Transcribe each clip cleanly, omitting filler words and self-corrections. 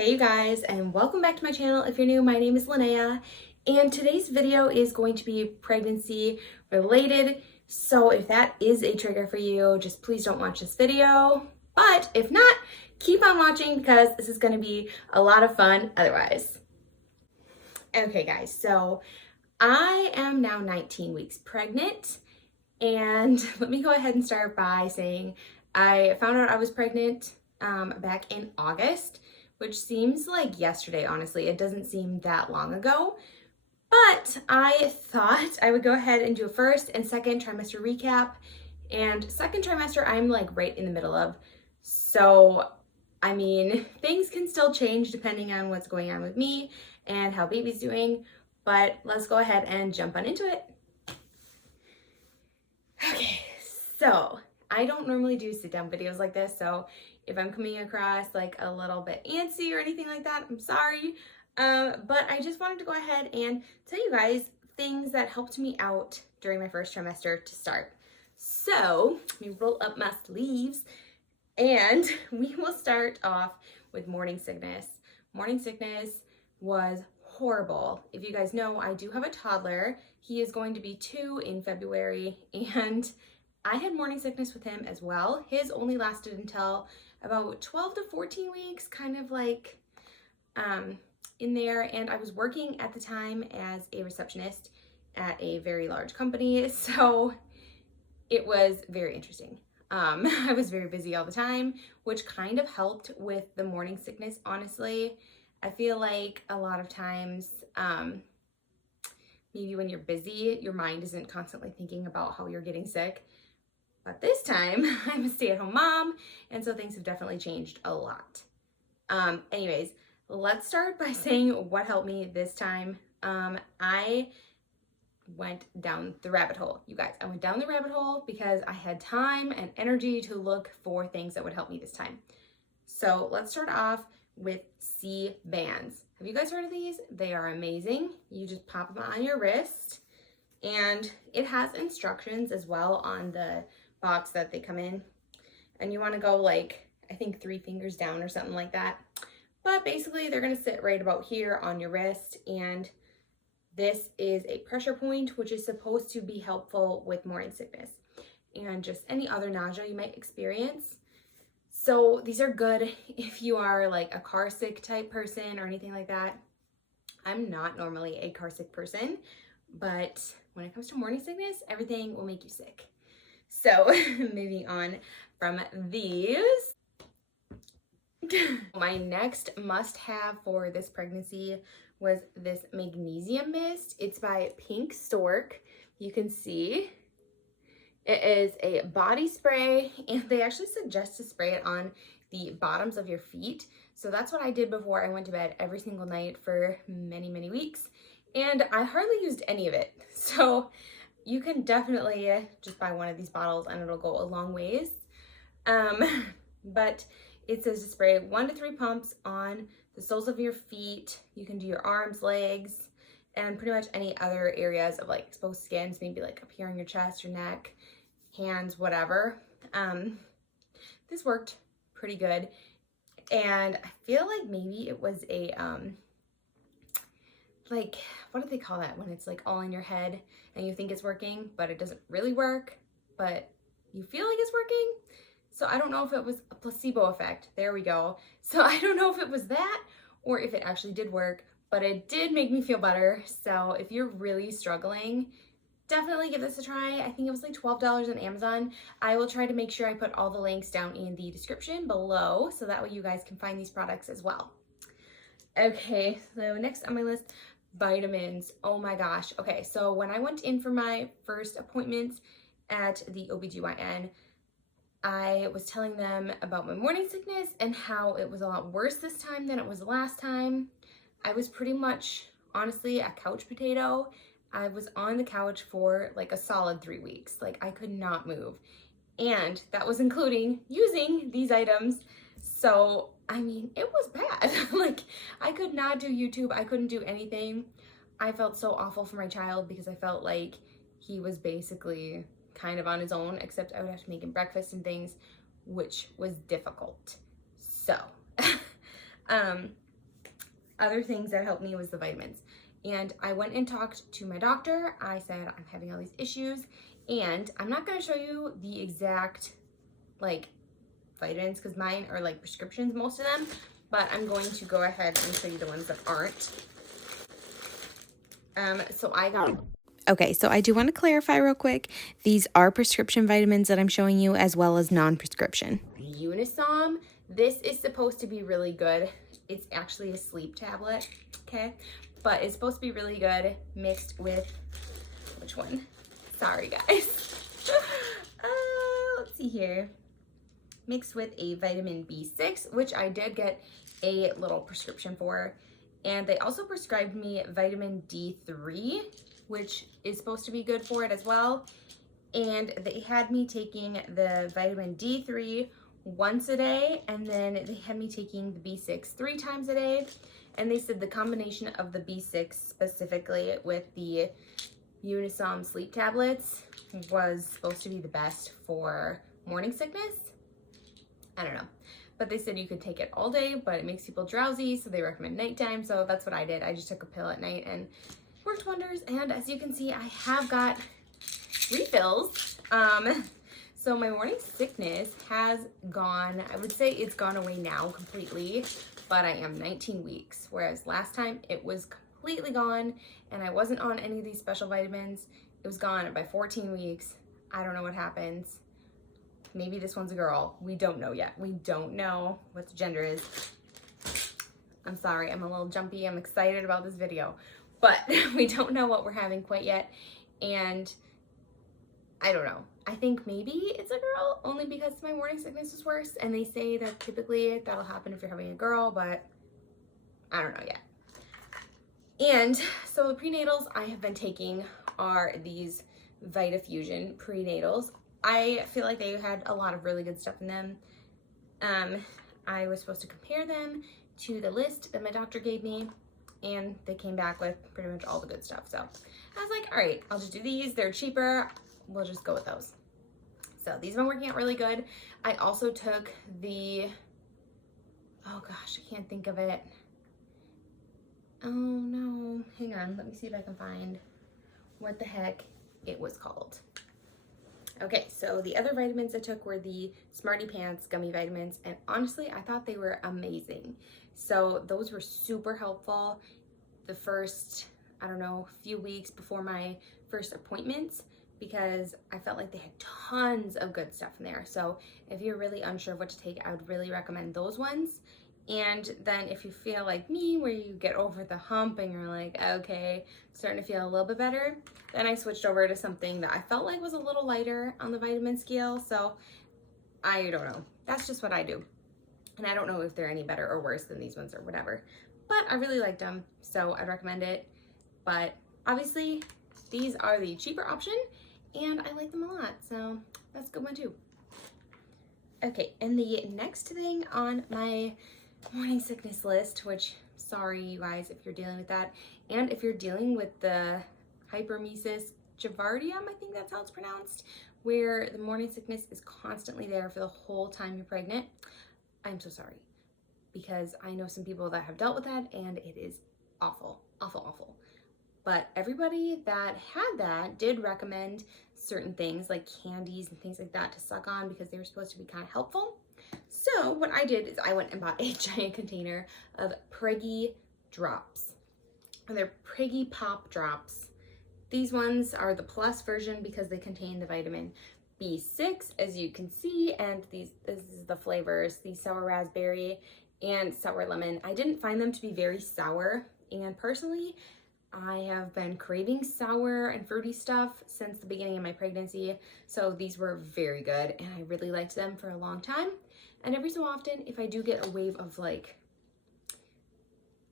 Hey you guys, and welcome back to my channel. If you're new, my name is Linnea, and today's video is going to be pregnancy related. So if that is a trigger for you, just please don't watch this video. But if not, keep on watching because this is going to be a lot of fun otherwise. Okay guys, so I am now 19 weeks pregnant, and let me go ahead and start by saying I found out I was pregnant back in August, which seems like yesterday, honestly. It doesn't seem that long ago, but I thought I would go ahead and do a first and second trimester recap. And second trimester, I'm like right in the middle of. So, I mean, things can still change depending on what's going on with me and how baby's doing, but let's go ahead and jump on into it. Okay, so I don't normally do sit down videos like this, so if I'm coming across like a little bit antsy or anything like that, I'm sorry. But I just wanted to go ahead and tell you guys things that helped me out during my first trimester to start. So let me roll up my sleeves and we will start off with morning sickness. Morning sickness was horrible. If you guys know, I do have a toddler. He is going to be 2 in February, and I had morning sickness with him as well. His only lasted until about 12 to 14 weeks, kind of like in there. And I was working at the time as a receptionist at a very large company, so it was very interesting. I was very busy all the time, which kind of helped with the morning sickness, honestly. I feel like a lot of times, maybe when you're busy, your mind isn't constantly thinking about how you're getting sick. But this time, I'm a stay-at-home mom, and so things have definitely changed a lot. Anyways, let's start by saying what helped me this time. I went down the rabbit hole. You guys, I went down the rabbit hole because I had time and energy to look for things that would help me this time. So let's start off with C-bands. Have you guys heard of these? They are amazing. You just pop them on your wrist, and it has instructions as well on the box that they come in, and you want to go like I think 3 fingers down or something like that, but basically they're going to sit right about here on your wrist, and this is a pressure point which is supposed to be helpful with morning sickness and just any other nausea you might experience. So these are good if you are like a car sick type person or anything like that. I'm not normally a car sick person, but when it comes to morning sickness, everything will make you sick. So moving on from these, my next must-have for this pregnancy was this magnesium mist. It's by Pink Stork. You can see it is a body spray, and they actually suggest to spray it on the bottoms of your feet. So that's what I did before I went to bed every single night for many, many weeks. And I hardly used any of it. So you can definitely just buy one of these bottles and it'll go a long ways. But it says to spray 1 to 3 pumps on the soles of your feet. You can do your arms, legs, and pretty much any other areas of like exposed skins, maybe like up here on your chest, your neck, hands, whatever. This worked pretty good. And I feel like maybe it was a, like, what do they call that when it's like all in your head and you think it's working, but it doesn't really work, but you feel like it's working? So I don't know if it was a placebo effect. There we go. So I don't know if it was that or if it actually did work, but it did make me feel better. So if you're really struggling, definitely give this a try. I think it was like $12 on Amazon. I will try to make sure I put all the links down in the description below, so that way you guys can find these products as well. Okay, so next on my list, vitamins. Oh my gosh. Okay, so when I went in for my first appointments at the OBGYN, I was telling them about my morning sickness and how it was a lot worse this time than it was last time. I was pretty much, honestly, a couch potato. I was on the couch for like a solid 3 weeks. Like I could not move. And that was including using these items. So, I mean, it was bad. Like I could not do YouTube. I couldn't do anything. I felt so awful for my child because I felt like he was basically kind of on his own, except I would have to make him breakfast and things, which was difficult. So, other things that helped me was the vitamins. And I went and talked to my doctor. I said, I'm having all these issues, and I'm not gonna show you the exact like vitamins because mine are like prescriptions, most of them, but I'm going to go ahead and show you the ones that aren't. So I got... Okay, so I do want to clarify real quick. These are prescription vitamins that I'm showing you as well as non-prescription. Unisom, this is supposed to be really good. It's actually a sleep tablet, okay? But it's supposed to be really good mixed with, which one? Sorry, guys. Let's see here. Mixed with a vitamin B6, which I did get a little prescription for. And they also prescribed me vitamin D3, which is supposed to be good for it as well. And they had me taking the vitamin D3 once a day, and then they had me taking the B6 3 times a day. And they said the combination of the B6 specifically with the Unisom sleep tablets was supposed to be the best for morning sickness. I don't know. But they said you could take it all day, but it makes people drowsy, so they recommend nighttime. So that's what I did. I just took a pill at night and worked wonders. And as you can see, I have got refills. So my morning sickness has gone, I would say it's gone away now completely, but I am 19 weeks, whereas last time it was completely gone and I wasn't on any of these special vitamins. It was gone by 14 weeks. I don't know what happens. Maybe this one's a girl. We don't know yet. We don't know what the gender is. I'm sorry, I'm a little jumpy. I'm excited about this video, but we don't know what we're having quite yet. And I don't know. I think maybe it's a girl only because my morning sickness is worse. And they say that typically that'll happen if you're having a girl, but I don't know yet. And so the prenatals I have been taking are these VitaFusion prenatals. I feel like they had a lot of really good stuff in them. I was supposed to compare them to the list that my doctor gave me, and they came back with pretty much all the good stuff. So I was like, all right, I'll just do these. They're cheaper. We'll just go with those. So these have been working out really good. I also took the, oh gosh, I can't think of it. Oh no, hang on. Let me see if I can find what the heck it was called. Okay, so the other vitamins I took were the Smarty Pants gummy vitamins, and honestly, I thought they were amazing. So those were super helpful the first, I don't know, few weeks before my first appointments, because I felt like they had tons of good stuff in there. So if you're really unsure of what to take, I would really recommend those ones. And then if you feel like me, where you get over the hump and you're like, okay, starting to feel a little bit better, then I switched over to something that I felt like was a little lighter on the vitamin scale. So I don't know. That's just what I do. And I don't know if they're any better or worse than these ones or whatever. But I really liked them, so I'd recommend it. But obviously, these are the cheaper option, and I like them a lot. So that's a good one too. Okay, and the next thing on my morning sickness list, which, sorry you guys if you're dealing with that, and if you're dealing with the hyperemesis giardium, I think that's how it's pronounced, where the morning sickness is constantly there for the whole time you're pregnant. I'm so sorry, because I know some people that have dealt with that, and it is awful, awful, awful. But everybody that had that did recommend certain things like candies and things like that to suck on, because they were supposed to be kind of helpful. So what I did is I went and bought a giant container of Preggy Drops. And they're Preggy Pop Drops. These ones are the plus version because they contain the vitamin B6, as you can see, and this is the flavors, the sour raspberry and sour lemon. I didn't find them to be very sour, and personally, I have been craving sour and fruity stuff since the beginning of my pregnancy, so these were very good, and I really liked them for a long time. And every so often, if I do get a wave of like,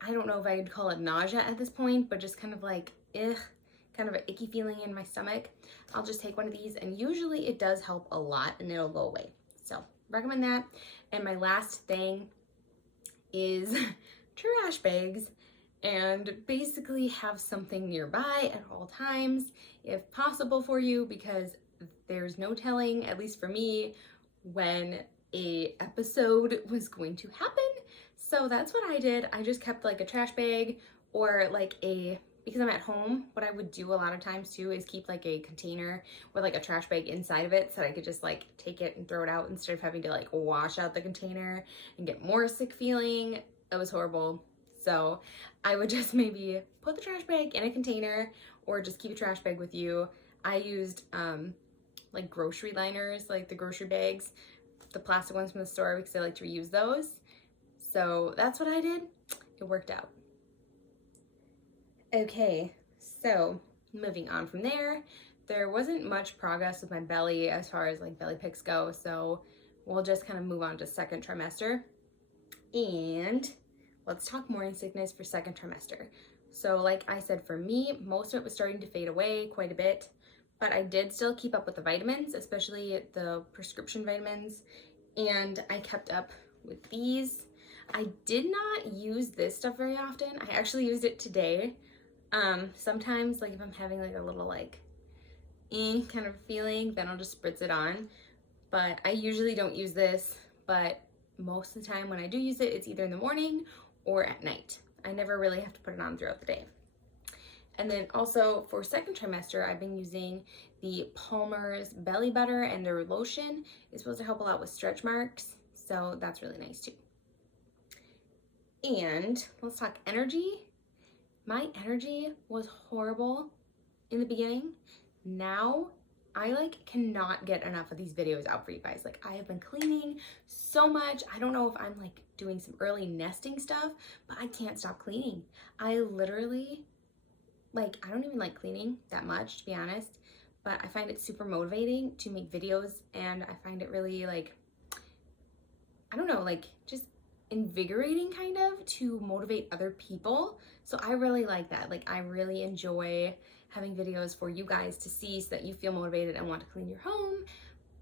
I don't know if I'd call it nausea at this point, but just kind of like, kind of an icky feeling in my stomach, I'll just take one of these, and usually it does help a lot and it'll go away. So recommend that. And my last thing is trash bags, and basically have something nearby at all times if possible for you, because there's no telling, at least for me, when a episode was going to happen. So that's what I did. I just kept like a trash bag or like because I'm at home, what I would do a lot of times too is keep like a container with like a trash bag inside of it so that I could just like take it and throw it out instead of having to like wash out the container and get more sick feeling. It was horrible. So I would just maybe put the trash bag in a container or just keep a trash bag with you. I used like grocery liners, like the grocery bags, the plastic ones from the store, because I like to reuse those. So that's what I did. It worked out. Okay, so moving on from there, there wasn't much progress with my belly as far as like belly pics go, so we'll just kind of move on to second trimester. And let's talk morning sickness for second trimester. So like I said, for me, most of it was starting to fade away quite a bit, but I did still keep up with the vitamins, especially the prescription vitamins, and I kept up with these. I did not use this stuff very often. I actually used it today. Sometimes like if I'm having like a little like kind of feeling, then I'll just spritz it on. But I usually don't use this, but most of the time when I do use it, it's either in the morning or at night. I never really have to put it on throughout the day. And then also for second trimester, I've been using the Palmer's Belly Butter, and their lotion is supposed to help a lot with stretch marks. So that's really nice too. And let's talk energy. My energy was horrible in the beginning. Now I like cannot get enough of these videos out for you guys. Like I have been cleaning so much. I don't know if I'm like doing some early nesting stuff, but I can't stop cleaning. I literally like, I don't even like cleaning that much, to be honest, but I find it super motivating to make videos, and I find it really like, I don't know, like just invigorating kind of to motivate other people. So I really like that. Like I really enjoy having videos for you guys to see so that you feel motivated and want to clean your home.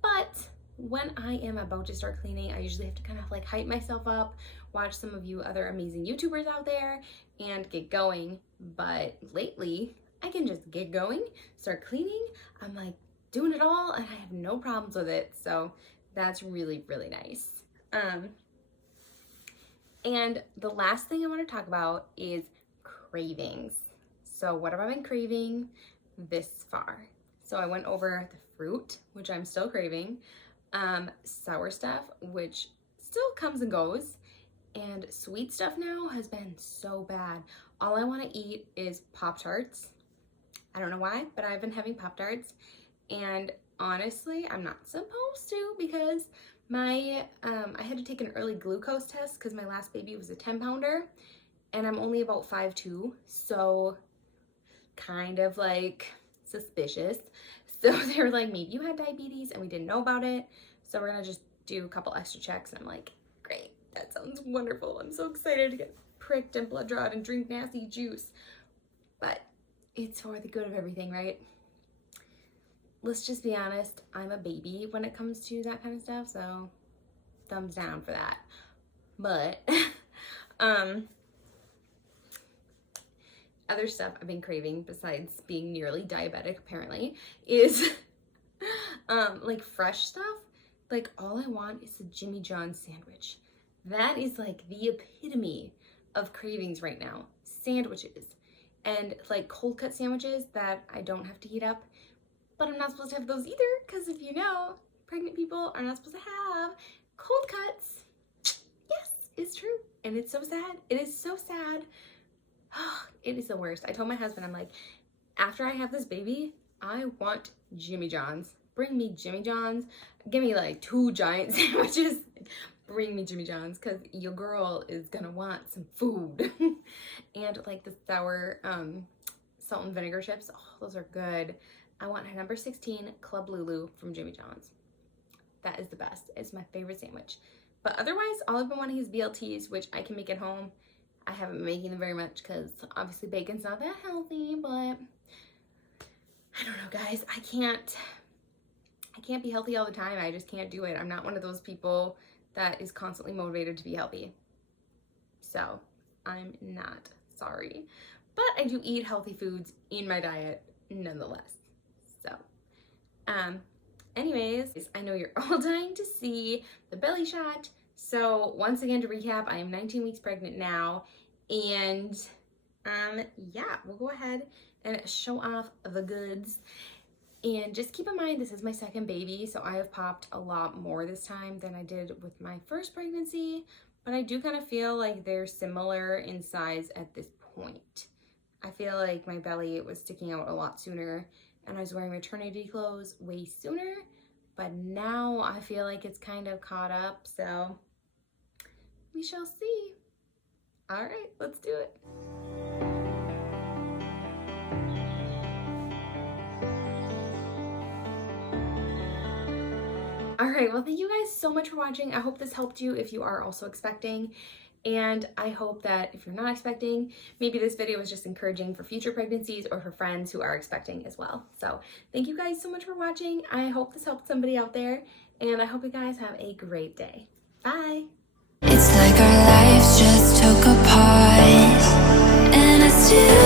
But when I am about to start cleaning, I usually have to kind of like hype myself up, watch some of you other amazing YouTubers out there and get going. But lately I can just get going, start cleaning. I'm like doing it all and I have no problems with it. So that's really, really nice. And the last thing I want to talk about is cravings. So what have I been craving this far? So I went over the fruit, which I'm still craving, sour stuff, which still comes and goes, and sweet stuff now has been so bad. All I want to eat is Pop-Tarts. I don't know why, but I've been having Pop-Tarts, and honestly, I'm not supposed to, because I had to take an early glucose test because my last baby was a 10-pounder, and I'm only about 5'2", so kind of like suspicious. So they were like, maybe you had diabetes and we didn't know about it, so we're gonna just do a couple extra checks. And I'm like, great, that sounds wonderful. I'm so excited to get pricked and blood drawn and drink nasty juice, but it's for the good of everything, right? Let's just be honest, I'm a baby when it comes to that kind of stuff, so thumbs down for that. But other stuff I've been craving besides being nearly diabetic apparently is like fresh stuff. Like all I want is a Jimmy John's sandwich. That is like the epitome of cravings right now. Sandwiches and like cold cut sandwiches that I don't have to heat up. But I'm not supposed to have those either, because if you know, pregnant people are not supposed to have cold cuts. Yes, it's true. And it's so sad. It is so sad. It is the worst. I told my husband, I'm like, after I have this baby, I want Jimmy John's. Bring me Jimmy John's. Give me like 2 giant sandwiches. Bring me Jimmy John's, because your girl is gonna want some food. And like the sour salt and vinegar chips, oh, those are good. I want a number 16 Club Lulu from Jimmy John's. That is the best. It's my favorite sandwich. But otherwise, all I've been wanting is BLTs, which I can make at home. I haven't been making them very much because obviously bacon's not that healthy, but I don't know, guys. I can't be healthy all the time. I just can't do it. I'm not one of those people that is constantly motivated to be healthy. So I'm not sorry. But I do eat healthy foods in my diet nonetheless. So, anyways, I know you're all dying to see the belly shot, So once again, to recap, I am 19 weeks pregnant now, and yeah, we'll go ahead and show off the goods. And just keep in mind, this is my second baby, so I have popped a lot more this time than I did with my first pregnancy, but I do kind of feel like they're similar in size at this point. I feel like my belly was sticking out a lot sooner, and I was wearing maternity clothes way sooner, but now I feel like it's kind of caught up, so we shall see. All right, let's do it. All right, well, thank you guys so much for watching. I hope this helped you if you are also expecting. And I hope that if you're not expecting, maybe this video was just encouraging for future pregnancies or for friends who are expecting as well. So thank you guys so much for watching. I hope this helped somebody out there, and I hope you guys have a great day. Bye. It's like our lives just took a pause, and I still